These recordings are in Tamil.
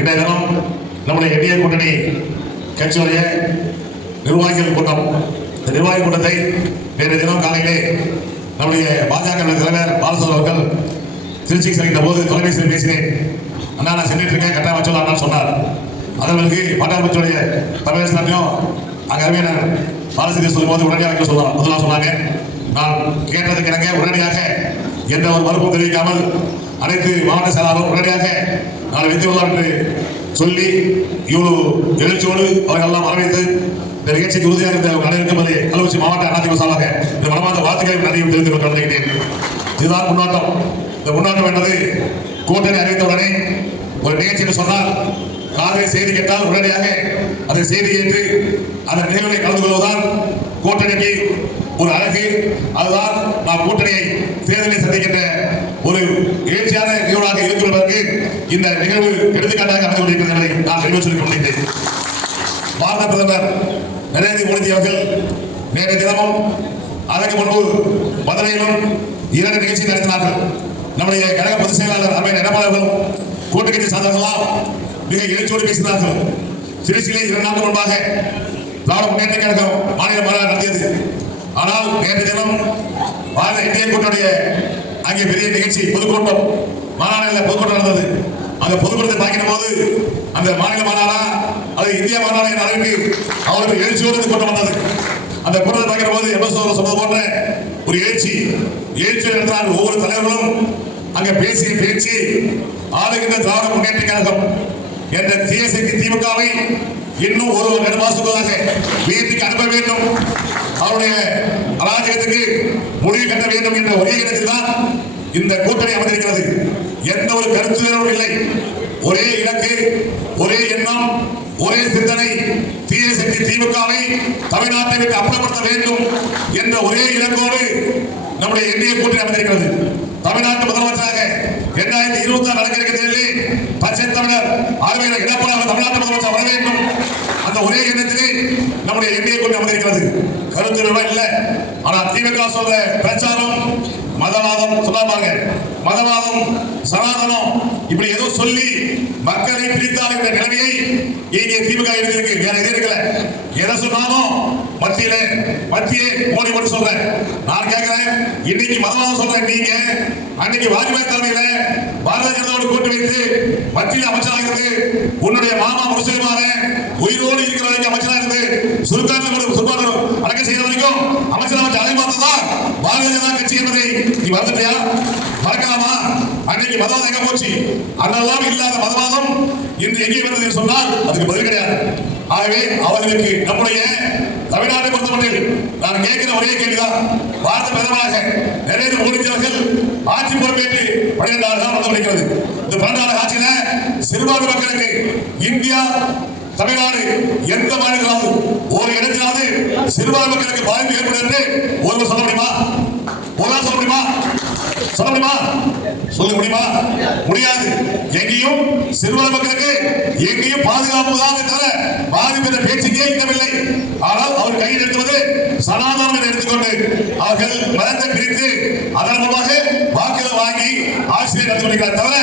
இன்றைய தினம் நம்முடைய என்டிஏ கூட்டணி கட்சியுடைய நிர்வாகிகள் கூட்டம். இந்த நிர்வாகி கூட்டத்தை நேற்றைய தினம் காலையிலே நம்முடைய பாஜக தலைவர் பாலசந்திரன் அவர்கள் திருச்சிக்கு செல்கின்ற போது தொலைபேசியில் பேசினேன். அண்ணா நான் சென்றுட்டு இருக்கேன், கட்டாயம் வச்சுள்ளான்னு சொன்னார். அதற்கு பட்டாளத்துடைய தமிழகத்தையும் அங்கே அருமையான பாலசந்திரன் சொல்லும் போது உடனடியாக முதலாக சொன்னாங்க. நான் கேட்டதுக்கு இணங்க உடனடியாக எந்த ஒரு மறுப்பும் தெரிவிக்காமல் அனைத்து மாவட்ட செயலாளரும் உடனடியாக நாளை வைத்து உள்ளார் என்று சொல்லி இவ்வளவு எழுச்சியோடு அவர்கள் எல்லாம் வரவேற்று இந்த நிகழ்ச்சிக்கு உறுதியாக இருந்த அனைவருக்கும் கள்ளக்குறிச்சி மாவட்ட அதிமுக சார்பாக இந்த மனமார்ந்த வாழ்த்துக்களை நன்றியும் தெரிவித்துக் கொண்டு வருகிறேன். இதுதான் முன்னாட்டம். இந்த முன்னாட்டம் என்பது கூட்டணி அறிவித்தவுடனே ஒரு நிகழ்ச்சி என்று சொன்னால் காலையில் செய்தி கேட்டால் உடனடியாக அதை செய்தி ஏற்று அந்த நிகழ்வை கலந்து கொள்வதுதான் கூட்டணிக்கு ஒரு அழகு. அதுதான் நாம் கூட்டணியை தேர்தலை சந்திக்கின்ற ஒரு எழுச்சியான நிகழ்வாக இருக்கிறதற்கு இந்த நிகழ்வு எடுத்துக்காட்டாக அமைந்து கொண்டிருக்கிறது என்பதை நான் தெளிவாக சொல்லிக் கொண்டிருக்கிறேன். பாரத பிரதமர் நரேந்திர மோடி அவர்கள் நேற்றைய தினமும் அதற்கு முன்பு மதுரையிலும் 2 நிகழ்ச்சி நடத்தினார்கள். நம்முடைய கழக பொதுச் செயலாளர் அருமை எடப்பாடி கூட்டணி கட்சி சார்ந்தவர்களாம் மிக எழுச்சியோடு பேசினார்கள். திருச்சியிலே 2 நாட்கள் முன்பாக திராவிட முன்னேற்ற கழகம் மாநில மாநாடு நடத்தியது. ஆனால் நேற்று தினம் பாரத இந்திய கூட்டணியுடைய அங்கே பெரிய நிகழ்ச்சி பொதுக்கூட்டம் மாநாடு பொதுக்கூட்டம் நடந்தது. அந்த பொதுக்கூட்டத்தை பார்க்கிற போது அந்த மாநில மாநாடா அது இந்திய மாநாடு என்ற அளவுக்கு அவருக்கு எழுச்சியோடு கூட்டம் வந்தது. அந்த கூட்டத்தை பார்க்கிற போது எம்எஸ் சொன்னது போன்ற ஒரு எழுச்சி நடத்தினார். ஒவ்வொரு தலைவர்களும் அங்கே பேசிய பேச்சு ஆளுகின்ற திராவிட முன்னேற்ற கழகம் என்ற தீயசக்தி திமுகவை இன்னும் ஒரு 2 மாசங்களாக வீட்டுக்கு அனுப்ப வேண்டும், அவருடைய அராஜகத்துக்கு முடிவு கட்ட வேண்டும் என்ற ஒரே இடத்தில் தான் இந்த கூட்டணி அமைந்திருக்கிறது. எந்த ஒரு கருத்து வேறும் இல்லை. ஒரே இலக்கு, ஒரே எண்ணம், ஒரே சிந்தனை. தீய சக்தி திமுகவை தமிழ்நாட்டை விட்டு அப்புறப்படுத்த வேண்டும் என்ற ஒரே இலக்கோடு நம்முடைய என்டிஏ கூட்டணி அமைந்திருக்கிறது. தமிழ்நாட்டு முதலமைச்சராக 2026 நடக்கிறது. பச்சை தமிழர் ஆர்வையில் இடப்படாத தமிழ்நாட்டு முதலமைச்சர் வர வேண்டும். அந்த ஒரே எண்ணத்திலே நம்முடைய என்டிஏ கூட்டணி அமைந்திருக்கிறது. கருத்து இல்லை. ஆனால் திமுக சொல்ற பிரச்சாரம் மதவாதம் சொல்லாமாங்க, மதவாதம் சனாதனம் இப்படி ஏதோ சொல்லி மக்களை பிரித்தால் என்ற நிலைமையை இங்கே திமுக இருக்கு. வேற எது இருக்கல. எதை சொன்னாலும் மத்தியே மோடி மட்டும் சொல்றேன். நான் கேட்கிறேன், இன்னைக்கு மதவாதம் சொல்றேன். நீங்க அன்னைக்கு வாஜ்பாய் தலைமையில பாரதிய ஜனதாவோடு கூட்டு வைத்து மத்தியில் அமைச்சராக இருந்து உன்னுடைய மாமா முஸ்லிமான உயிரோடு இருக்கிற வரைக்கும் அமைச்சராக இருந்து சுருக்காட்டு அடக்கம் செய்யற வரைக்கும் அமைச்சராக அதை பார்த்ததான் பாரதிய ஜனதா கட்சி என்பதை நீ மறந்துட்டியா? மறக்கலாமா? அன்னைக்கு மதவாதம் எங்க போச்சு? அதெல்லாம் இல்லாத மதவாதம் இன்று எங்கே வந்தது சொன்னால் அதுக்கு பதில் கிடையாது. ஆகவே அவர்களுக்கு நம்முடைய தமிழ்நாட்டை பொறுத்தமட்டில் நான் கேட்கிற ஒரே கேள்விதான், பாரத பிரதமராக நரேந்திர மோடி அவர்கள் ஆட்சி பொறுப்பேற்று 12 ஆண்டுகள் நடந்து வருகிறது. இந்த 12 ஆண்டு ஆட்சியில சிறுபான்மை மக்களுக்கு இந்தியா தமிழ்நாடு எந்த மாநிலத்திலாவது ஒரு இடத்திலாவது சிறுபான்மை மக்களுக்கு பாதிப்பு ஏற்படும் என்று ஒருவர் சொல்ல முடியுமா? சொல்ல முடியுமா? முடியாது. எங்கேயும் சிறுபான்மை மக்களுக்கு எங்கேயும் பாதுகாப்பு தான் தவிர பாதிப்பு என்ற பேச்சுக்கே இடமில்லை. ஆனால் அவர் கையில் எடுத்துவது சனாதனம் என்று எடுத்துக்கொண்டு அவர்கள் மதத்தை பிரித்து அதன் மூலமாக வாக்குகள் வாங்கி ஆட்சியை நடத்தி வருகிறார் தவிர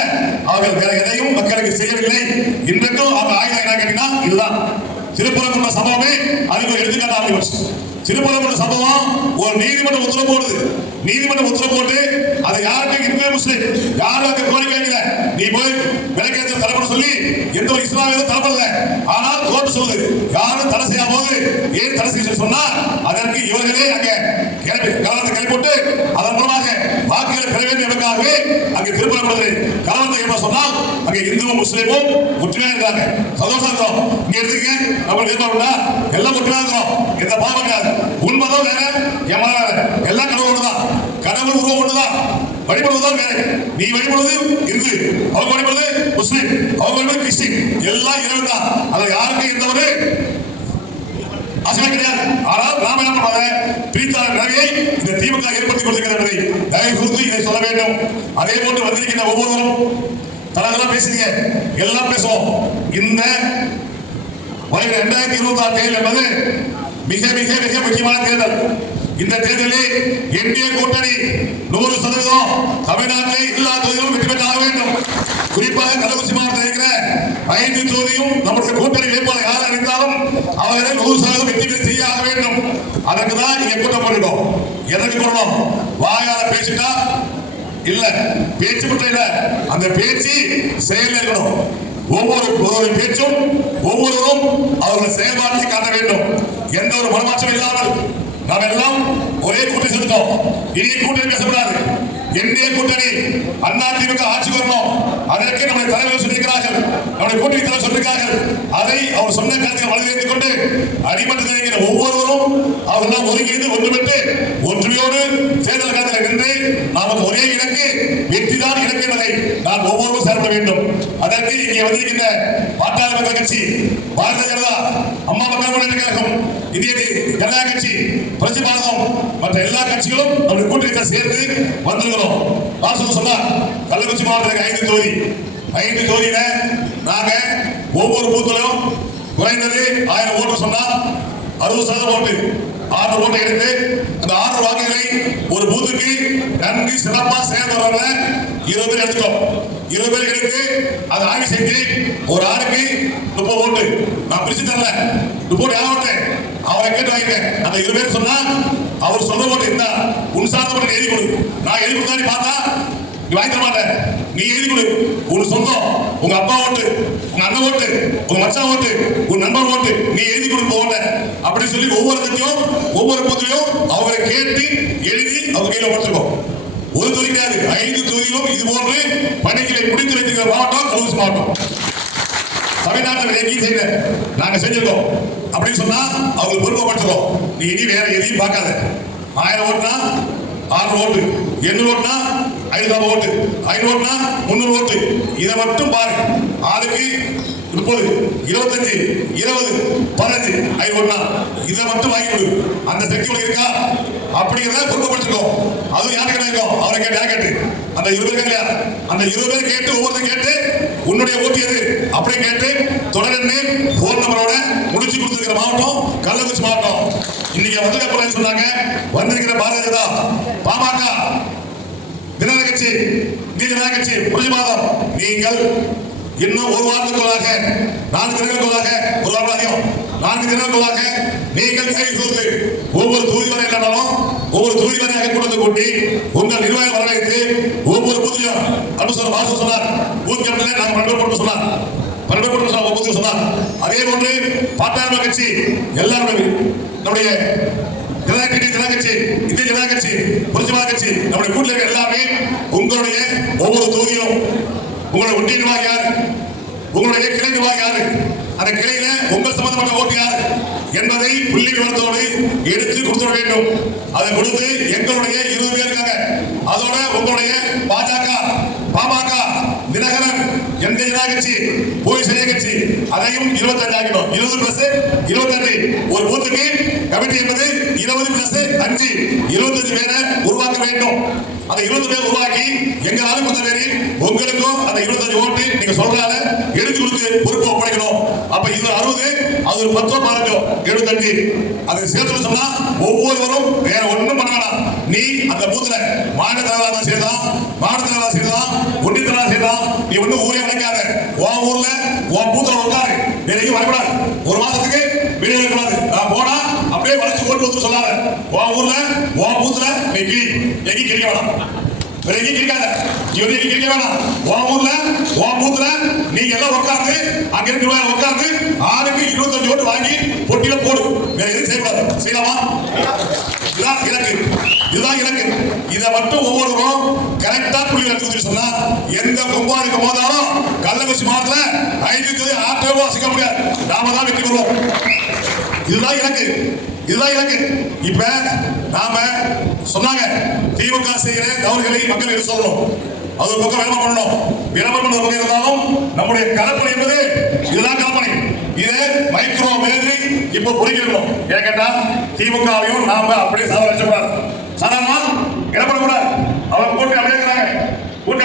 அவர்கள் வேற எதையும் மக்களுக்கு செய்யவில்லை. இன்றைக்கும் அவங்க ஆயுதம் என்ன கேட்டீங்கன்னா இதுதான். திருப்பரங்குன்ற சம்பவமே அதுக்கு எடுத்துக்காட்டாக திருப்பரங்குன்ற சம்பவம் ஒரு நீதிமன்றம் உத்தரவு போடுது. நீதிமன்றம் உத்தரவு போட்டு அது யாருக்கு இந்து முஸ்லிம் யாரும் அங்க கோரிக்கை வைக்கல. நீ போய் விலக்கேற்ற தலைப்பட சொல்லி எந்த ஒரு இஸ்லாமியும் தலைப்படல. ஆனால் கோர்ட் சொல்லுது யாரும் தடை செய்யாம போது ஏன் தடை செய்ய சொன்னா அதற்கு இவர்களே அங்க கலவரத்தை கிளப்பிட்டு அதன் மூலமாக வாக்குகளை பெற வேண்டும் என்பதற்காகவே அங்கே திருப்பரங்குன்றது கலவரத்தை ஏற்பட சொன்னால் அங்கே இந்துவும் முஸ்லிமும் ஒற்றுமையா இருக்காங்க. சந்தோஷம் இருக்கிறோம். இங்க எடுத்துக்க நம்மளுக்கு எதிர்பார்க்கல எல்லாம் ஒற்றுமையா இருக்கிறோம். எந்த பாவம் கிடையாது. உண்மைதான் வேற எல்லாம் கடவுள் ஒன்றுதான். கடவுள் உருவம் ஒன்றுதான். வழிபடுவதுதான் வேற. நீ வழிபடுவது இந்து, அவங்க வழிபடுவது முஸ்லிம், அவங்க வழிபடுவது கிறிஸ்டின், எல்லாம் இறைவன் தான். அது யாருக்கு எந்த ஒரு ஆசை கிடையாது. ஆனால் ராமநாம பிரித்தாள நிலையை இந்த திமுக ஏற்படுத்திக் கொண்டிருக்கிறது என்பதை தயவு கூர்ந்து இதை சொல்ல வேண்டும். அதே போன்று வந்திருக்கின்ற ஒவ்வொருவரும் தனதெல்லாம் பேசுறீங்க, எல்லாம் பேசுவோம். இந்த 2026 தேர்தல் என்பது மிக மிக மிக முக்கியமான தேர்தல். இந்த தேர்தலில் என்டிஏ கூட்டணி 100% தமிழ்நாட்டில் எல்லா தொகுதிகளும் வெற்றி பெற்றாக வேண்டும். குறிப்பாக கள்ளக்குறிச்சி மாவட்டத்தில் இருக்கிற 5 தொகுதியும் நம்முடைய கூட்டணி வேட்பாளர் யாராக இருந்தாலும் அவர்களை 100% வெற்றி பெற செய்ய வேண்டும். அதற்கு தான் இங்க கூட்டம் பண்ணிட்டோம். எதற்கு கூடணும்? வாயால பேசிட்டா இல்ல, பேச்சு மட்டும் இல்ல, அந்த பேச்சு செயல் இருக்கணும். ஒவ்வொரு பேச்சும் ஒவ்வொருவரும் அவர்கள் செயல்பாட்டை காட்ட வேண்டும். எந்த ஒரு மனமாற்றம் இல்லாமல் நாம் எல்லாம் ஒரே கூட்டணி செலுத்தோம். இனி கூட்டணி பேசக்கூடாது. என்டிஏ கூட்டணி அதிமுக ஆட்சி வரணும். அதற்கு நம்முடைய தலைவர் சொல்லியிருக்கிறார்கள், நம்முடைய கூட்டணி தலைவர் சொல்லியிருக்கிறார்கள். அதை அவர் சொன்ன கருத்தை வலியுறுத்திக் கொண்டு அடிமட்டத்தில் இருக்கிற ஒவ்வொருவரும் அவர்கள் ஒருங்கிணைந்து ஒன்றுபட்டு ஒன்றியோடு தேர்தல் காலத்தில் நின்று நமக்கு ஒரே இலக்கு வெற்றிதான் இலக்கு என்பதை நாம் ஒவ்வொருவரும் செயல்பட வேண்டும். அதற்கு இங்கே வந்திருக்கின்ற பாட்டாளி மக்கள் கட்சி, பாரதிய ஜனதா, அம்மா மக்கள் முன்னேற்ற கழகம், இந்திய ஜனதா கட்சி, புரட்சி பாரதம் மற்ற எல்லா கட்சிகளும் நம்முடைய கூட்டணியை சேர்ந்து வந்திருக்கிறோம். சொன்னார் கள்ளக்குறிச்சி மாவட்டத்துக்கு 5 தொகுதியில நாங்க ஒவ்வொரு பூத்திலும் குறைந்தது 1000 ஓட்டு சொன்னா 60% ஓட்டு 6 ஓட்டை எடுத்து அந்த 6 வாக்குகளை ஒரு பூத்துக்கு நன்கு சிறப்பா செயல்படுறவங்க 20 பேர் எடுத்தோம். 20 பேர் எடுத்து அதை ஆய்வு செஞ்சு ஒரு ஆளுக்கு 30 ஓட்டு நான் பிரிச்சு தரல. 30 யார் ஓட்டு அவரை கேட்டு வாங்கிட்டேன். அந்த 20 பேர் சொன்னா அவர் சொல்ற ஓட்டு என்ன உன் சார்ந்த ஓட்டு எழுதி கொடு. நான் எழுதி கொடுத்தா பார்த்தா நீ வாங்கி தர மாட்டேன். நீ எழுதி கொடு. உன் சொந்தம், உங்க அப்பா ஓட்டு, உங்க அண்ணன் ஓட்டு, உங்க மச்சான் ஓட்டு, உன் நண்பர் ஓட்டு, நீ எழுதி கொடுக்க ஓட்ட அப்படி சொல்லி ஒவ்வொரு கட்சியும் ஒவ்வொரு பகுதியும் அவரை கேட்டு எழுதி அவங்க கையில ஓட்டுருக்கோம். ஒரு தொகுதிக்காது 5 தொகுதியிலும் இது போன்று பணிகளை முடித்து வைத்திருக்கிற மாவட்டம் கள்ளக்குறிச்சி மாவட்டம். தமிழ்நாட்டில் எங்கேயும் செய்யல, நாங்க செஞ்சிருக்கோம். அப்படின்னு சொன்னா அவங்க பொறுப்பப்படுத்துறோம். நீ இனி வேற எதையும் பார்க்காத. 1000 ஓட்டுனா 6 ஓட்டு, 800 ஓட்டுனா 500 ஓட்டு, 500 ஓட்டுனா 300 ஓட்டு. இதை மட்டும் பாரு. ஆளுக்கு 30, 25, 20, 15 5 ஓட்டுனா இதை மட்டும் வாங்கி கொடு. அந்த சக்தி உனக்கு இருக்கா? அப்படிங்கிறத பொறுப்பப்படுத்திக்கோ. அதுவும் யாரு கேட்டோம்? அவரை கேட்டு யார் கேட்டு? அந்த 20 பேர் இல்லையா? அந்த 20 பேர் கேட்டு ஒவ்வொருத்தரும் கேட்டு உன்னுடைய ஓட்டு எது அப்படி கேட்டு தொடர்ந்து போன் நம்பரோட முடிச்சு கொடுத்திருக்கிற மாவட்டம் கள்ளக்குறிச்சி மாவட்டம். இன்னைக்கு வந்திருக்க சொன்னாங்க. வந்திருக்கிற பாரதிய ஜனதா, பாமக, ஜனதா கட்சி, இந்திய ஜனதா கட்சி, புரட்சி பாரதம், நீங்கள் இன்னும் ஒரு வாரத்துக்குள்ளாக 4 தினங்களுக்குள்ளாக, ஒரு வாரம் அதிகம் 4 தினங்களுக்குள்ளாக நீங்கள் கைது ஒவ்வொரு தொகுதி வரை இல்லைனாலும் ஒவ்வொரு தொகுதி வரையாக கொண்டு கூட்டி உங்கள் நிர்வாகம் வரவேற்று ஒவ்வொரு பூத்திலும் அனுசர் வாசு சொன்னார். பூத் கமிட்டியில நாங்கள் 12 போட்டு சொன்னார். 12 போட்டு சொன்னார். அதே போன்று பாட்டாளி கட்சி எல்லாருமே நம்முடைய ஜனதா கட்சி, இந்திய ஜனதா கட்சி, புரட்சி பாரத கட்சி, நம்முடைய கூட்டத்தில் எல்லாமே உங்களுடைய ஒவ்வொரு தொகுதியிலும் உங்களுடைய ஒன்றிய நிர்வாகி யாரு, உங்களுடைய கிளை நிர்வாகி யாரு, அந்த கிளையில உங்கள் சம்பந்தப்பட்ட ஓட்டு யாரு என்பதை புள்ளி விவரத்தோடு எடுத்து கொடுத்துட வேண்டும். அதை கொடுத்து எங்களுடைய 20 பேர் இருக்காங்க. அதோட உங்களுடைய பாஜக, பாமக, தினகரன், எந்த ஜனதா கட்சி, போய் செய்ய கட்சி அதையும் 25 ஆகிடும். 20 பிளஸ் 25 ஒரு பூத்துக்கு கமிட்டி என்பது 20 பிளஸ் 5 25 பேரை உருவாக்க வேண்டும். அந்த 20 பேர் உருவாக்கி எங்களாலும் கொஞ்சம் பேர் உங்களுக்கும் அந்த 25 ஓட்டு நீங்க சொல்றால எடுத்து கொடுத்து பொறுப்பு ஒப்படைக்கணும். அப்ப இது 60, அது ஒரு 10 பாருங்க 75. அதை சேர்த்து சொன்னா ஒவ்வொருவரும் வேற ஒண்ணும் பண்ண வேணாம். நீ அந்த பூத்துல மாநில தலைவராக செய்யலாம், மாவட்ட தலைவராக செய்யலாம், ஒன்றிய தலைவராக செய்யலாம். நீ ஒன்னும் ஊரே வளைக்காத. உன் ஊர்ல உன் பூத்துல உட்காரு, வேற எங்கேயும் வரக்கூடாது. ஒரு மாசத்துக்கு வெளியே இருக்கக்கூடாது. போனா அப்படியே வளைச்சு ஓட்டு வந்து சொல்லாத. உன் ஊர்ல உன் பூத்துல நீ கிளி எங்கேயும் கிளிக்க வேணாம். வேற எங்கேயும் கிளிக்காத. நீ வந்து எங்கேயும் கிளிக்க வேணாம். உன் ஊர்ல உன் பூத்துல நீங்க எல்லாம் உட்கார்ந்து அங்க இருக்கிற உட்கார்ந்து ஆளுக்கு 25 ஓட்டு வாங்கி பொட்டியில போடு. வேற எதுவும் செய்யக்கூடாது. செய்யலாமா? இதுதான் இலக்கு. இதை மட்டும் ஒவ்வொருவரும் கரெக்டா புள்ளி எடுத்து சொன்னா எந்த கும்பாதிக்க போதாலும் கள்ளக்குறிச்சி மாவட்டத்தில் 5 தொகுதி ஆட்டோ அசைக்க முடியாது. நாம தான் வெற்றி பெறுவோம். இதுதான் இலக்கு. இப்ப நாம சொன்னாங்க திமுக செய்கிற தவறுகளை மக்கள் எடுத்து சொல்லணும். அது ஒரு பக்கம் விளம்பரம் பண்ணணும். இருந்தாலும் நம்முடைய கலப்பணி என்பது இதுதான் கலப்பணி. இது மைக்ரோ மாதிரி இப்ப புரிஞ்சிருக்கணும். ஏன் கேட்டா திமுகவையும் நாம அப்படியே சாதனை சாதாரணமா இடப்படக்கூடாது. அவங்க போட்டு அப்படியே இருக்கிறாங்க. ஒரு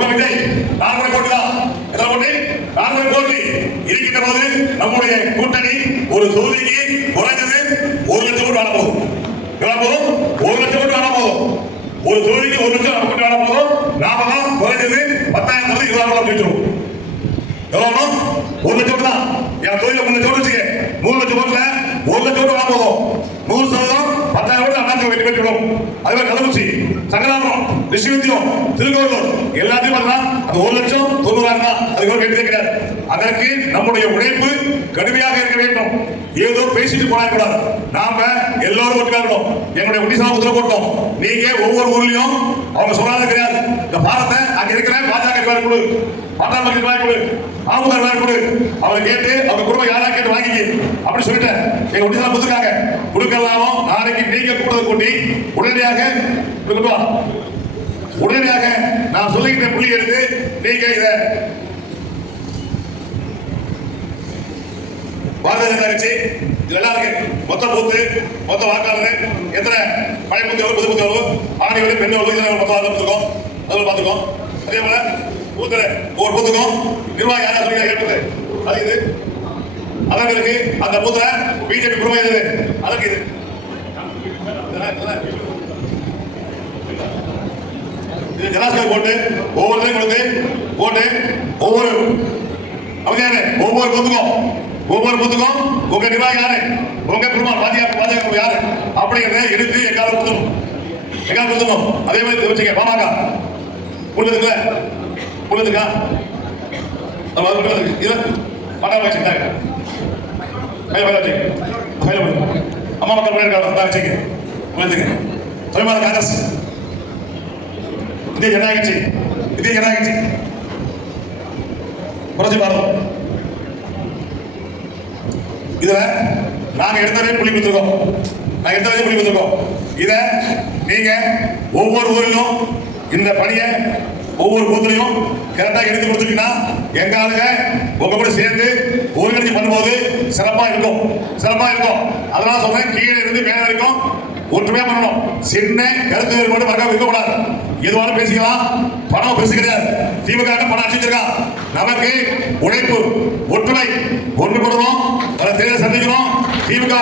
விஜய் 4 கோடி தான் போட்டி இருக்கின்ற போது நம்முடைய கூட்டணி ஒரு தொகுதிக்கு குறைந்தது 1 லட்சம் கோடி ஆன போதும். 1 லட்சம் கோடி ஆன போதும். ஒரு தொகுதிக்கு 1 லட்சம் கோடி ஆன போதும். நாம தான் குறைஞ்சது 10,000 20,000 போயிட்டு 1 லட்சம் தான் என் தொழில 3 லட்சம் வச்சுக்க 3 லட்சம் ஓட்டுல 1 லட்சம் ஓட்டு வாங்க போதும் 100% 10,000 ஓட்டு அண்ணாச்சி வெற்றி பெற்றுவிடும். அதுவே கள்ளக்குறிச்சி, சங்கராபுரம், ரிஷிவித்தியம், திருக்கோவிலூர் எல்லாத்தையும் பார்த்தா அது 1,90,000 தான். அதுக்கு வேண்டியதே கிடையாது. அதற்கு நம்முடைய உழைப்பு கடுமையாக இருக்க வேண்டும். ஏதோ பேசிட்டு போனாக்கூடாது. நாம எல்லாரும் ஓட்டு இருக்கணும். எங்களுடைய ஒடிசா உத்தரவு போட்டோம். நீங்க ஒவ்வொரு ஊர்லயும் அவங்க சொல்லாத கிடையாது. இந்த பாரத்தை அங்க இருக்கிற பாஜக கொடு, பாட்டாளி கொடு, ஆமுக கொடு, அவங்க கேட்டு அவங்க குடும்பம் யாரா கேட்டு வாங்கிக்க அப்படி சொல்லிட்டேன். எங்க ஒடிசா கொடுத்துருக்காங்க. கொடுக்கலாம் நாளைக்கு நீங்க கூட்டத்தை கூட்டி உடனடியாக நான் சொல்லிக்கிட்ட புள்ளி எடுத்து நீங்க இத பாரதிய ஜனதா கட்சி இதெல்லாம் இருக்கு. மொத்த பூத்து மொத்த வாக்காளர் எத்தனை பழைய பூத்து எவ்வளவு புது பூத்து எவ்வளவு ஆணையோட பெண் எவ்வளவு மொத்த வாக்கு கொடுத்துருக்கோம். அதில் பார்த்துக்கோம். அதே போல பூத்துல ஒவ்வொரு பூத்துக்கும் நிர்வாகம் யாரா சொல்லி கேட்பது அது இது அதற்கு இருக்கு. அந்த பூத்துல பிஜேபி குடும்பம் எது அதற்கு இது ஜனாஸ்கர் போட்டு ஒவ்வொருத்தையும் கொடுத்து போட்டு ஒவ்வொரு பூத்துக்கும் உங்க நிர்வாகி யாரு, உங்க குடும்பம் பாதுகாப்பு யாரு அப்படிங்கிறத எடுத்து எங்கால கொடுத்துணும். அதே மாதிரி வச்சுக்க பாமக கொடுத்துருக்கா இதுல பணம் வச்சுட்டாங்க. அம்மா மக்கள் முன்னேற்ற வச்சுக்க கொடுத்துக்க. தொழில்மாத காங்கிரஸ் இந்திய ஜனநாயக கட்சி புரட்சி பாரதம் இதுல நாங்க எடுத்ததே புள்ளி கொடுத்துருக்கோம். இத நீங்க ஒவ்வொரு ஊரிலும் இந்த பணியை ஒவ்வொரு பூத்திலையும் கரெக்டா எடுத்து கொடுத்துட்டீங்கன்னா எங்க ஆளுங்க உங்க கூட சேர்ந்து ஒருங்கிணைச்சு பண்ணும்போது சிறப்பா இருக்கும். அதனால சொல்றேன், கீழே இருந்து மேல வரைக்கும் ஒற்றுமையா பண்ணணும். சின்ன கருத்து வேறுபாடு மறக்காம இருக்கக்கூடாது. எதுவாலும் பேசிக்கலாம். பணம் பேசு கிடையாது. திமுக பணம் அடிச்சிருக்கான். நமக்கு உழைப்பு, ஒற்றுமை, ஒன்றுபடுவோம். தேர்தல் சந்திக்கிறோம். திமுக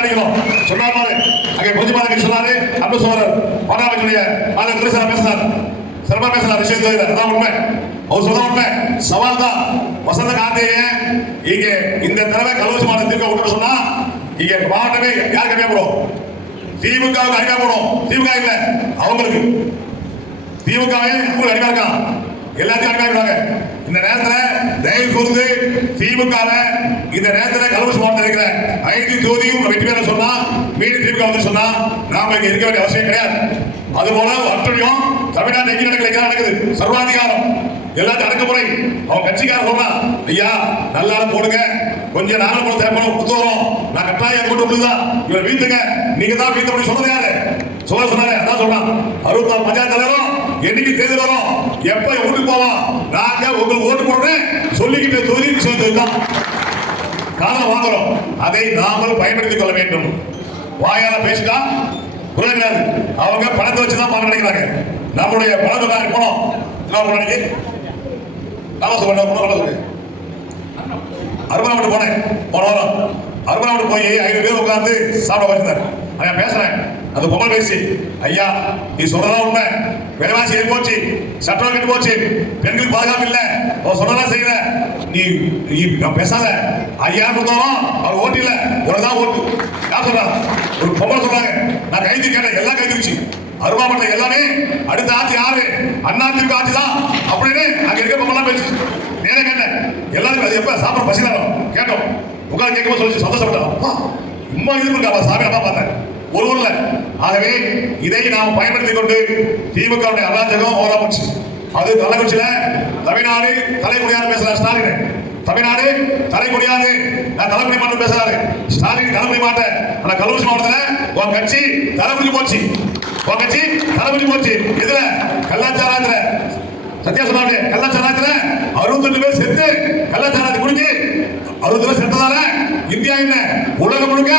அடிக்கணும் சொன்னாரு. அங்கே பொது மாதிரி சொன்னாரு. அப்படி சொல்றாரு பணாமையுடைய பேசினார். சிறப்பா பேசினார். விஷயத்துல அதான் உண்மை. அவர் சொல்ல உண்மை. சவால் தான். வசந்த கார்த்திகே இங்க இந்த தடவை கள்ளக்குறிச்சி மாவட்டத்திற்கு விட்டு சொன்னா இங்க மாவட்டமே யாருக்கு அடிமையா போடும்? திமுகவுக்கு அடிமையா போடும். திமுக இல்ல அவங்களுக்கு. திமுகவே உங்களுக்கு அடிமையா இருக்கான். எல்லாத்தையும் அடிமையாடுவாங்க. இந்த நேரத்தில் தயவு கூர்ந்து திமுகவை இந்த நேரத்தில் கள்ளக்குறிச்சி மாவட்டத்தில் இருக்கிற 5 தொகுதியும் வெற்றி பெற சொன்னா மீறி திமுக வந்து சொன்னா நாம இங்க இருக்க வேண்டிய அவசியம் கிடையாது. அதுபோல அட்டுழியம் தமிழ்நாடு எங்க நடக்குது. சர்வாதிகாரம் எல்லாத்தையும் அடக்குமுறை. அவன் கட்சிக்காரன் சொல்றான், ஐயா நல்லா போடுங்க, கொஞ்சம் நாள் போல தேவைப்படும் புத்து வரும், நான் கட்டாயம் கொண்டு விடுதான் இவர் வீட்டுங்க, நீங்க தான் வீட்டு பண்ணி சொன்னது யாரு சொன்னாரு. அதான் சொல்றான் 64 பஞ்சாயத்து தலைவரும் என்னைக்கு தேர்தல் வரும், எப்ப வீட்டுக்கு போவோம், நாங்க உங்களுக்கு ஓட்டு போடுறேன் சொல்லிக்கிட்டு தொகுதி சொல்லிதான் காலம் வாங்குறோம். அதை நாமல் பயன்படுத்திக் கொள்ள வேண்டும். வாயால பேசிட்டா புரியாது. அவங்க பணத்தை வச்சுதான் பணம் நினைக்கிறாங்க. நம்முடைய பணத்தை போனோம் அருமநாடு போனேன். போன வாரம் அருமநாடு போய் 5 பேர் உட்கார்ந்து சாப்பிட வச்சிருந்தார். நான் பேசுறேன். அது பொம்மல் பேசி, ஐயா நீ சொல்றதா உண்மை, விலைவாசி ஏறி போச்சு, சட்டம் கெட்டு போச்சு, பெண்களுக்கு பாதுகாப்பு இல்ல, சொல்லலாம் செய்யல, நீ நான் பேசாத, ஐயா கொடுத்தாலும் அவர் ஓட்டு இல்ல, உனதான் ஓட்டு. யார் சொல்றா? ஒரு பொம்பளை சொல்றாங்க. நான் கைது கேட்டேன், எல்லாம் கைதுச்சு. அருமாவட்டத்தில் எல்லாமே அடுத்த ஆட்சி யாரு? அண்ணாதிமுக ஆட்சி தான் அப்படின்னு அங்க இருக்க பொம்பளை பேச்சு. நேரம் கேட்டேன், எல்லாருக்கும் அது எப்ப சாப்பிட பசிதாரம் கேட்டோம். உட்காந்து கேட்கும்போது சொல்லி சந்தோஷப்பட்டோம். ரொம்ப இது இருக்கா சாமி அப்பா பார்த்தேன் ஒரு ஊர்ல. ஆகவே இதை நாம் பயன்படுத்திக் கொண்டு திமுக அராஜகம் ஓரமிச்சு அது கள்ளக்குறிச்சியில தமிழ்நாடு தலைமுடியாது பேசுறாரு ஸ்டாலின். தமிழ்நாடு தலைமுடியாது நான் தலைமுடி மாற்றம் பேசுறாரு ஸ்டாலின். தலைமுடி மாட்ட ஆனா கள்ளக்குறிச்சி மாவட்டத்தில் உன் கட்சி தலைமுடி போச்சு. இதுல கள்ளச்சாராயத்துல சத்தியா சொன்னாங்க. கள்ளச்சாராயத்துல 62 பேர் செத்து கள்ளச்சாராயத்தை குடிச்சு 60 பேர் செத்ததால இந்தியா என்ன உலகம் முழுக்க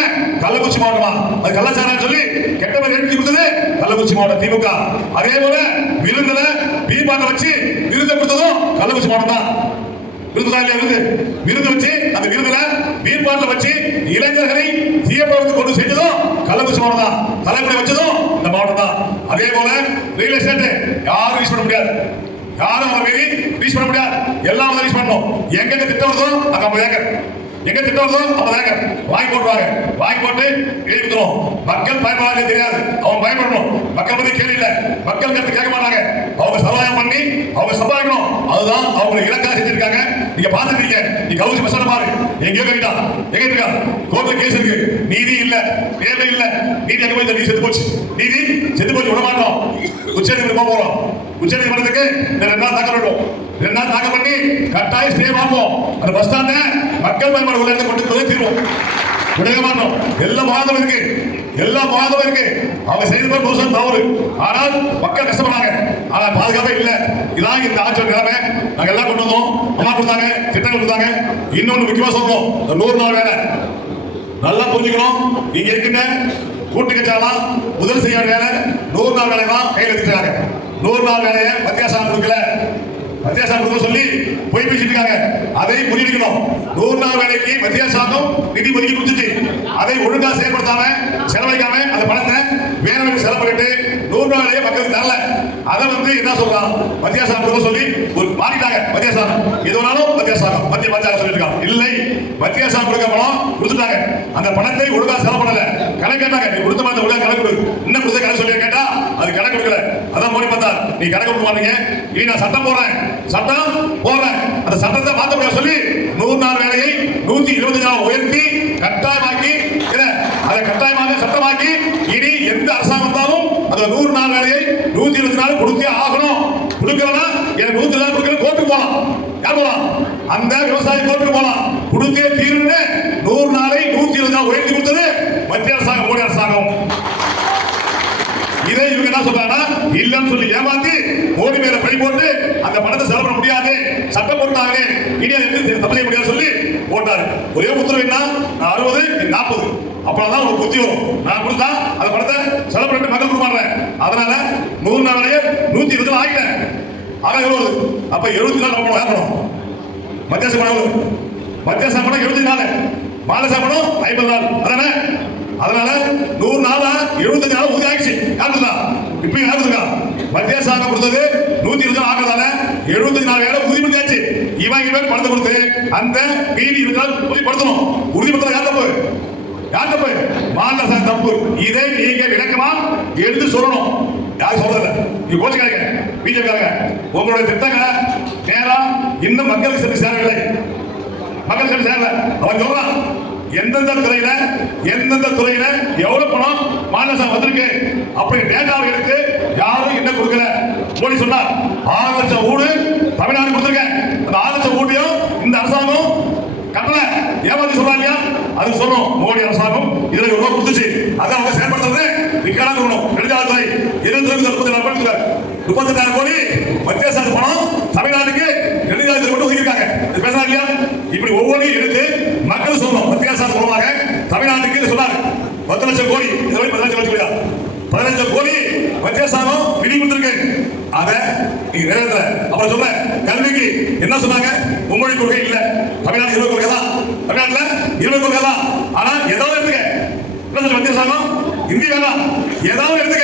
கள்ளக்குறிச்சி மாவட்டமா அது கள்ளச்சாராயம் சொல்லி கெட்ட பேர் எடுத்து கொடுத்தது கள்ளக்குறிச்சி மாவட்டம் திமுக. அதே போல விருதுல பீபாட்டை வச்சு விருதை கொடுத்ததும் கள்ளக்குறிச்சி மாவட்டம் தான். விருது வச்சு அந்த விருதுல பீர்பாட்டில் வச்சு இளைஞர்களை தீயப்படுத்தி கொண்டு செஞ்சதும் கள்ளக்குறிச்சி மாவட்டம் தான். தலைமுறை வச்சதும் இந்த மாவட்டம் தான். அதே போல ரியல் எஸ்டேட் யாரும் யூஸ் பண்ண முடியாது. யாரும் அவங்க மீறி ரீச் பண்ண முடியாது. எல்லாம் ரீச் பண்ணணும். எங்க திட்டம் வருதோ அங்க 50 ஏக்கர், எங்க திட்டம் வருதோ 50 ஏக்கர் வாங்கி போட்டுவாங்க. வாங்கி போட்டு எழுதி கொடுத்துரும். மக்கள் பயன்படாது தெரியாது, அவங்க பயப்படணும். மக்கள் பத்தி கேள்வி இல்லை, மக்கள் கருத்து கேட்க மாட்டாங்க. அவங்க சமுதாயம் பண்ணி அவங்க சம்பாதிக்கணும், அதுதான் அவங்க இலக்கா செஞ்சிருக்காங்க. நீங்க பாத்துருக்கீங்க. நீ கவுசி பஸ் பாரு, எங்கேயோ கவிட்டா எங்க இருக்கா, கோர்ட்ல கேஸ் இருக்கு, நீதி இல்ல, நேர்மை இல்ல, நீதி எங்க போய் நீ செத்து போச்சு, நீதி செத்து போச்சு, விட மாட்டோம். உச்சநீதிமன்றம் போறோம். உச்சநீதிமன்றத்துக்கு 2 நாள் தாக்கல் பண்ணுவோம். 2 நாள் தாக்கல் பண்ணி கட்டாய ஸ்டே வாங்குவோம். அந்த பஸ் ஸ்டாண்ட மக்கள் பயன்பாடு உள்ள இடத்தை கொண்டு போய் தீர்வோம். விடவே மாட்டோம். எல்லா முகாந்தம் இருக்கு, எல்லா முகாந்தம் இருக்கு. அவங்க செய்த போது மோசம் தவறு, ஆனால் மக்கள் கஷ்டப்படாங்க. ஆனா பாதுகாப்பே இல்ல. இதான் இந்த ஆட்சி நிலைமை. நாங்க எல்லாம் கொண்டு வந்தோம், அம்மா கொடுத்தாங்க, திட்டங்கள் கொடுத்தாங்க. இன்னொன்னு முக்கியமா சொல்றோம், 100 நாள் வேலை நல்லா புரிஞ்சுக்கணும். இங்க இருக்கின்ற கூட்டு கட்சியெல்லாம் முதல் செய்ய வேலை 100 நாள் வேலை தான் கையில் எடுத்துட்டாங்க. 100 நாள் வேலையை வித்தியாசம் கொடுக்கல, வித்தியாசம் கொடுக்க சொல்லி போய் பேசிட்டு இருக்காங்க. அதை முறியடிக்கணும். 100 நாள் வேலைக்கு வித்தியாசம் நிதி ஒதுக்கி கொடுத்துச்சு. அதை ஒழுங்கா செயல்படுத்தாம செலவழிக்காம அந்த பணத்தை வேற வேலை செலவு பண்ணிட்டு 100 நாள் வேலையை மக்களுக்கு தரல. அதை என்ன சொல்றான், வித்தியாசம் கொடுக்க சொல்லி ஒரு மாறிட்டாங்க. வித்தியாசம் எது வேணாலும் வித்தியாசம் மத்திய பாஜக சொல்லியிருக்காங்க. இல்லை, வித்தியாசம் கொடுக்க பணம் கொடுத்துட்டாங்க. அந்த பணத்தை ஒழுங்கா செலவு பண்ணல. கணக்கு கேட்டாங்க, நீ கொடுத்த பணத்தை ஒழுங்கா கணக்கு கொடு, இன்னும் கொடுத்த கணக்கு சொல்லி கேட்டா அது கணக்கு கொடுக்கல. அதான் மோடி பார்த்தா நீ கணக்கு கொடுக்க மாட்டீங்க, நீ நான் சட்டம் போடுறேன், சட்டம் போடுறேன், அந்த சட்டத்தை மாற்ற முடியாது சொல்லி 100 நாள் வேலையை 120 நாள் உயர்த்தி கட்டாயமாக்கி, அதை கட்டாயமாக சட்டமாக்கி இனி எந்த அரசாங்கம் வந்தாலும் அந்த 100 நாள் வேலையை 120 நாள் கொடுத்தே ஆகணும். கொடுக்கலன்னா எனக்கு 100 நாள் கொடுக்கல கோர்ட்டுக்கு போலாம். யார் போலாம்? அந்த விவசாயி கோர்ட்டுக்கு போலாம். கொடுத்தே தீர்வுன்னு 100 நாளை 120 நாள் உயர்த்தி கொடுத்தது மத்திய அரசாங்கம், மோடி அரசாங்கம். இதை இவங்க என்ன சொல்றாங்கன்னா இல்லன்னு சொல்லி ஏமாத்தி மோடி மேல பழி போட்டு அந்த பணத்தை செலவு பண்ண முடியாது, சட்டம் போட்டாங்க, இனி அது தப்பு செய்ய முடியாது சொல்லி போட்டாரு. ஒரே உத்தரவு என்ன, 60 40 அப்பதான் ஒரு புத்தி வரும். நான் கொடுத்தா அந்த பணத்தை செலவு பண்ணிட்டு மக்கள் கொடுப்பாங்க. அதனால 100 நாள் 120 ஆகிட்டேன். ஆக எவ்வளவு? அப்ப 70 நாள் நம்ம ஏற்படும். மத்திய சாப்பாடு மத்திய சாப்பாடு 70 நாள், மாலை சாப்பாடும் 50 நாள். அதானே? அதனால 100 நாளா 75 நாள் ஊதி ஆயிடுச்சு. யாருக்குதா இப்ப யாருக்குதா மத்திய அரசாங்கம் கொடுத்தது 120 நாள் ஆகிறதால 75 நாள் வேலை உறுதிப்படுத்தியாச்சு. இவன் பணத்தை கொடுத்து அந்த மீதி 20 நாள் உறுதிப்படுத்தணும். உறுதிப்படுத்த யார் தப்பு? யார் தப்பு? மாநில அரசாங்கம் தப்பு. இதை நீங்க விளக்கமா எடுத்து சொல்லணும். யாரும் சொல்றதில்ல. நீங்க கோச்சுக்காரங்க, பிஜேபிக்காரங்க உங்களுடைய திட்டங்களை நேரா இன்னும் மக்களுக்கு சென்று சேரவில்லை. மக்கள் சென்று சேரல. அவன் சொல்றான் எந்தெந்த துறையில எவ்வளவு பணம் மாநில அரசு வந்திருக்கு அப்படி டேட்டாவை எடுத்து யாரும் என்ன கொடுக்கல. மோடி சொன்னார் 6 லட்சம் வீடு தமிழ்நாடு கொடுத்திருக்கேன். அந்த 6 லட்சம் வீட்டையும் இந்த அரசாங்கம் கட்டல. ஏமாத்தி சொல்றா இல்லையா? அது சொல்லணும். மோடி அரசாங்கம் இதுல எவ்வளவு கொடுத்துச்சு, அதை அவங்க செயல்படுத்துறது விக்கலாக இருக்கணும். நெடுஞ்சாலைத்துறை 34 கோடி மத்திய அரசு பணம் தமிழ்நாட்டுக்கு நெடுஞ்சாலைத்துறை மட்டும் ஒதுக்கியிருக்காங்க. பேசுறாங்க இல்லையா? இப்படி ஒவ்வொன்றையும் எடுத்து மக்கள் சொல்லணும். மத்திய அரசு மூலமாக தமிழ்நாட்டுக்கு சொன்னாரு 10 லட்சம் கோடி, 15 லட்சம் கோடியா, 15 கோடி மத்திய அரசாங்கம் நிதி கொடுத்திருக்கு. அதை நீங்க நிறைவேற்ற. அப்புறம் சொல்ற கல்விக்கு என்ன சொன்னாங்க? மும்மொழி கொள்கை இல்ல, தமிழ்நாடு 20 கொள்கை தான், தமிழ்நாட்டுல 20 கொள்கை தான். ஆனா ஏதாவது எடுத்துக்க என்ன சொல்ற மத்திய அரசாங்கம், இந்தி வேணாம், ஏதாவது எடுத்துக்க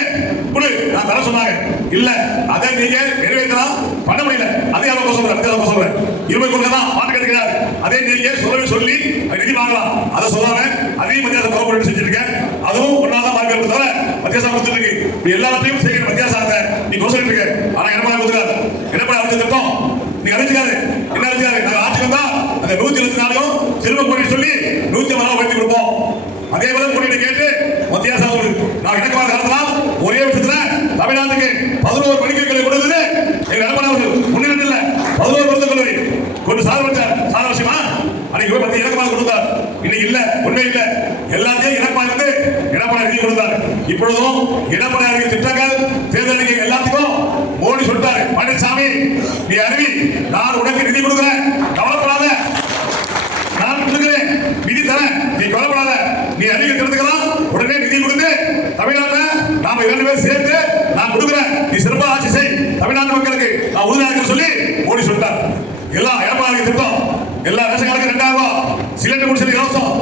கொடு நான் தர சொன்னாங்க. இல்ல அதை நீங்க நிறைவேற்றலாம், பண்ண முடியல. அதே அளவுக்கு சொல்றேன், 20 கொள்கை தான், மாற்று கிடைக்கிறார். அதே நீங்க சொல்லி நிதி வாங்கலாம். அதை சொல்லாம அதையும் மத்திய அரசு கவர்மெண்ட் செஞ்சிருக்கேன். அதுவும் ஒன்னாதான் மார்க் தவிர மத்திய அரசு கொடுத்துருக்கு. இப்படி எல்லாத்தையும் செய்கிற மத்திய அரசாங்கத்தை நீ சொல்லிட்டு இருக்க. ஆனா எடப்பாடி கொடுத்துருக்காரு. எடப்பாடி அறிஞ்ச திட்டம் நீங்க அறிஞ்சுக்காரு. என்ன அறிஞ்சாரு? நாங்க ஆட்சிக்கு வந்தா அந்த 124 திரும்ப போட்டு சொல்லி 150 உயர்த்தி கொடுப்போம். அதே போல போட்டு கேட்டு மத்திய அரசு நான் இணக்கமாக நடத்தலாம். ஒரே விஷயத்துல தமிழ்நாட்டுக்கு 11 மெடிக்கல் கல்லூரி கொடுத்தது எங்க எடப்பாடி அவர்கள் முன்னிலை இல்ல. 11 மருத்துவக் கல்லூரி கொண்டு சாதனை விஷயமா அன்னைக்கு மத்திய இணக்கமாக கொடுத்தார். இன்னைக்கு இல்ல, உண்மை இல்ல. எல்லாத்தையும் இணக்கமாக இருந்து எடப்பாடி அறிக்கை கொடுத்தார். இப்பொழுதும் எடப்பாடி அறிக்கை திட்டங்கள் தேர்தல் அறிக்கை எல்லாத்துக்கும் மோடி சொல்லிட்டாரு, பழனிசாமி நீ அறிவி, நான் உனக்கு நிதி கொடுக்கிறேன், கவலைப்படாத, நான் கொடுக்கிறேன், நிதி தரேன், நீ கவலைப்படாத, நீ அறிக்கை திறந்துக்கலாம், உடனே நிதி கொடுத்து தமிழ்நாட்டில் நாம 2 பேரும் சேர்ந்து நான் கொடுக்கிறேன், நீ சிறப்பாக ஆட்சி செய், தமிழ்நாட்டு மக்களுக்கு நான் உறுதியாக சொல்லி மோடி சொல்லிட்டார். எல்லாம் எடப்பாடி திட்டம், எல்லா ரேஷன்காரங்களுக்கும் 2000 ரூபாய், சிலிண்டர் முடிச்சது இலவசம்,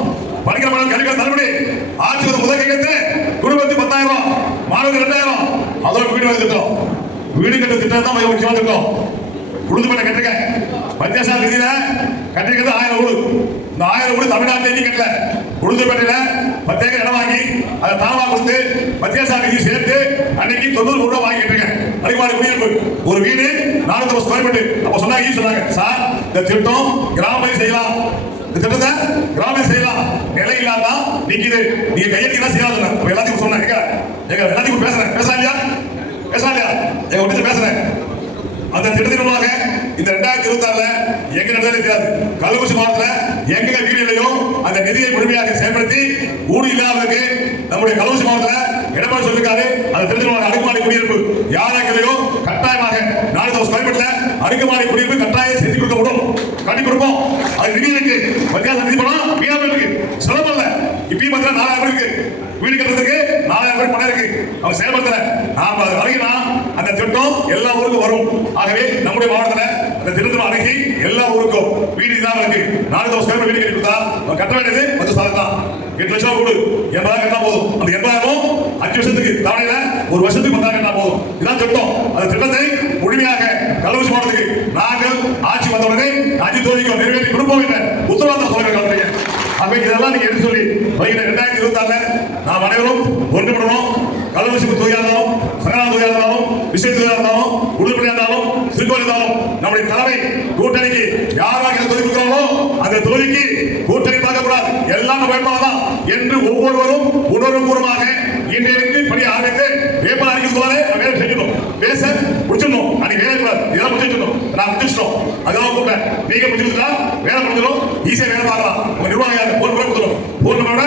படிக்கிற மாணவர்கள் கல்விக்கான தள்ளுபடி, ஆட்சி முதல் கையெழுத்து, குடும்பத்துக்கு 10,000 ரூபாய், மாணவர்களுக்கு 2000, அதோட வீடு திட்டம். வீடு கட்ட திட்டம் தான் மிக முக்கியமான திட்டம். உளுந்துப்பேட்டை கட்டுங்க. மத்திய அரசு நிதியில கட்டிருக்கிறது 1000 வீடு. இந்த 1000 வீடு தமிழ்நாட்டில் எங்கேயும் கட்டல. உளுந்துப்பேட்டையில 10 ஏக்கர் இடம் வாங்கி அதை தாவா கொடுத்து மத்திய அரசு நிதி சேர்த்து அன்னைக்கு 90 ரூபாய் வாங்கி கட்டுங்க. அடுக்குமாடி குடியிருப்பு ஒரு வீடு 450 ஸ்கொயர் ஃபீட். அப்ப சொன்னாங்க சார் இந்த திட்டம் கிராம செய்யலாம், இந்த திட்டத்தை கிராம செய்யலாம், நிலை இல்லாம நிக்குது, நீங்க கையெழுத்து செய்யலாம். அப்ப எல்லாத்தையும் சொன்னாங்க, எங்க எல்லாத்தையும் பேசுறேன், பேசலாம் இல்லையா எங்க ஒட்டி பேசுறேன். அந்த திட்டத்தின் மூலமாக இந்த 2026 எங்க நடந்தாலே தெரியாது. கள்ளக்குறிச்சி மாவட்டத்தில் எங்க வீடு இல்லையோ அந்த நிதியை முழுமையாக செயல்படுத்தி ஊடு இல்லாதவருக்கு நம்முடைய கள்ளக்குறிச்சி மாவட்டத்தில் எடப்பாடி சொல்லிருக்காரு. அந்த திட்டத்தின் அடுக்குமாடி குடியிருப்பு யாருக்கு இல்லையோ கட்டாயமாக 400 ஸ்கொயர் ஃபீட்ல அடுக்குமாடி குடியிருப்பு கட்டாயம் செஞ்சு கொடுக்க முடியும், கட்டி கொடுப்போம். அது நிதி இருக்கு, மத்திய அரசு நிதி பணம் வீணாம இருக்கு, செலவு இல்ல. இப்பயும் பார்த்தா 4000 இருக்கு, வீடு கட்டுறதுக்கு 4000 பணம் இருக்கு, அவங்க செயல்படுத்தல. நாம அதை வரையினா அந்த திட்டம் எல்லா ஊருக்கும் வரும். ஆகவே நம்முடைய மாவட்டத்தில் அந்த திட்டத்தை அணுகி எல்லா ஊருக்கும் வீடு இல்லாம இருக்கு 400 ஸ்கொயர் வீடு கட்டி கொடுத்தா கட்ட வேண்டியது 10 சாதம் தான். 8 லட்சம் கூடு 80,000 கட்டா போதும். அந்த 80,000 5 வருஷத்துக்கு தவணையில ஒரு வருஷத்துக்கு 10,000 கட்டா போதும். இதுதான் திட்டம். அந்த திட்டத்தை முழுமையாக கள்ளக்குறிச்சி மாவட்டத்துக்கு நாங்கள் ஆட்சி வந்தவுடனே அஜித் தோழிக்கு நிறைவேற்றி கொடுப்போம் என்ற உத்தரவாதம் சொல்லுங்க. ஆகவே இதெல்லாம் நீங்க எடுத்து சொல்லி 2024 நாம் அனைவரும் ஒன்றுபடணும். கள்ளக்குறிச்சி தொகுதியாக இருந்தாலும், சங்கராம் தொகுதியாக இருந்தாலும், விஷய தொகுதியாக இருந்தாலும், உடுப்படியாக இருந்தாலும், திருக்கோவில் இருந்தாலும் நம்முடைய தலைமை கூட்டணிக்கு யாராக தொகுதி கொடுக்கிறாங்களோ அந்த தொகுதிக்கு கூட்டணி பார்க்கக்கூடாது, எல்லாம் வேட்பாளர் தான் என்று ஒவ்வொருவரும் உணர்வுபூர்வமாக இன்றைக்கு பணி ஆரம்பித்து வேட்பாளர் அறிக்கைக்குள்ளாலே வேலை செஞ்சிடணும், பேச முடிச்சிடணும். அன்னைக்கு வேலை கூடாது, இதெல்லாம் முடிச்சிடணும். நான் முடிச்சிட்டோம், அதெல்லாம் கூப்பிட்டேன். நீங்க முடிச்சுட்டா வேலை முடிஞ்சிடும், ஈஸியா வேலை பார்க்கலாம். உங்க நிர்வாகம் போன் கொடுத்துடும், போன் நம்பரோட